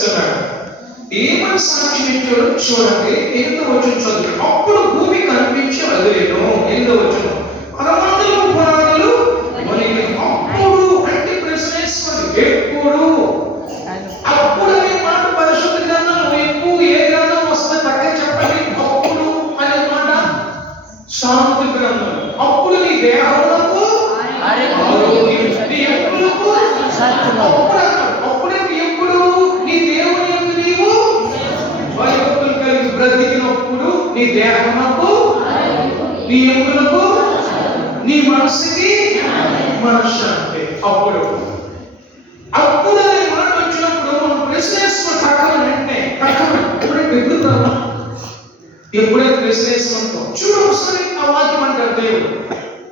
ఇస్తున్నాడు. ఏమని సాక్ష్యం ఇచ్చాడో చూడండి. 8వ వచనం చదువు. అప్పుడు భూమి కనిపించి అదిరేను. 8వ వచనం. పరమాణులు పునాదులు వణికి. అప్పుడు అంటే ప్రశ్న వేసుకోండి. ఎప్పుడు? అప్పుడు అనే మాట పరిశుద్ధ గ్రంథంలో ఎక్కువ ఏ గ్రంథం వస్తుంది పక్కన చెప్పండి. అప్పుడు అనే మాట సామెతల గ్రంథం. అప్పుడు నీ దేహములకు ఆరోగ్యం, నీ ఎముకలకు సత్యము. అప్పుడే ఎప్పుడు నీ దేవుని యందు నీవు భయభక్తులు కలిగి బ్రతికినప్పుడు నీ దేహమునకు, నీ ఎముకలకు, నీ మనసుకి మనశ్శాంతి. అప్పుడు అనే మాట వచ్చినప్పుడు మనం ప్రశ్నిస్తున్నాం. ఎప్పుడైతే ప్రశ్నిస్తున్నాం చూడు ఒకసారి ఆ వాక్యం అంటారు దేవుడు.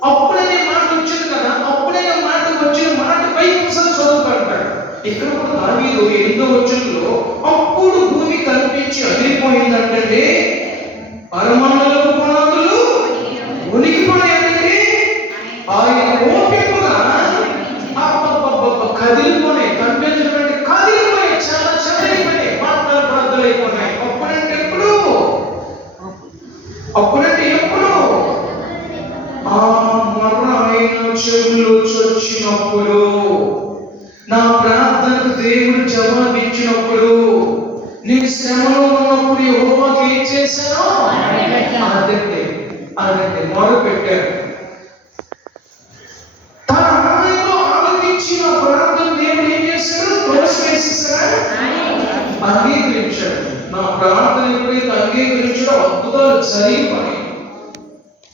అప్పుడనే మాట వచ్చింది కదా, అప్పుడనే మాట వచ్చిన మాట పై ఒకసారి చదువుతాడు. ఇక్కడ కూడా దావీదు 8వ వచనంలో అప్పుడు భూమి కనిపించి అదిరిపోయిందంటే పరమాణులకు పునాదులు ఉనికిపోయాయంటే ఆయన ఓపికగా కదిలిపోయాయి. కనిపించినటువంటి కదిలిపోయాయి, చాలా చదివిపోయాయి, మాటలు ప్రార్థనైపోయినాయి. అప్పుడంటే ఎప్పుడు? అప్పుడంటే ఎప్పుడు? ఆ మరణ ఆయన చెవులు చొచ్చినప్పుడు, నా ప్రార్థనకు దేవుడు జవాబిచ్చినప్పుడు, నేను శ్రమలో ఉన్నప్పుడు యెహోవాకు ఏం చేశాను? అదంటే మొరపెట్టాను. తన ఆలయంలో ఆలకించిన ప్రార్థన దేవుడు ఏం చేశాడు? తోసివేసేసాడు, అంగీకరించాడు. నా ప్రార్థన ఎప్పుడైతే అంగీకరించాడో అద్భుతాలు జరిగిపోయి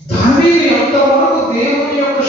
దావీదు ఎంతవరకు దేవుని యొక్క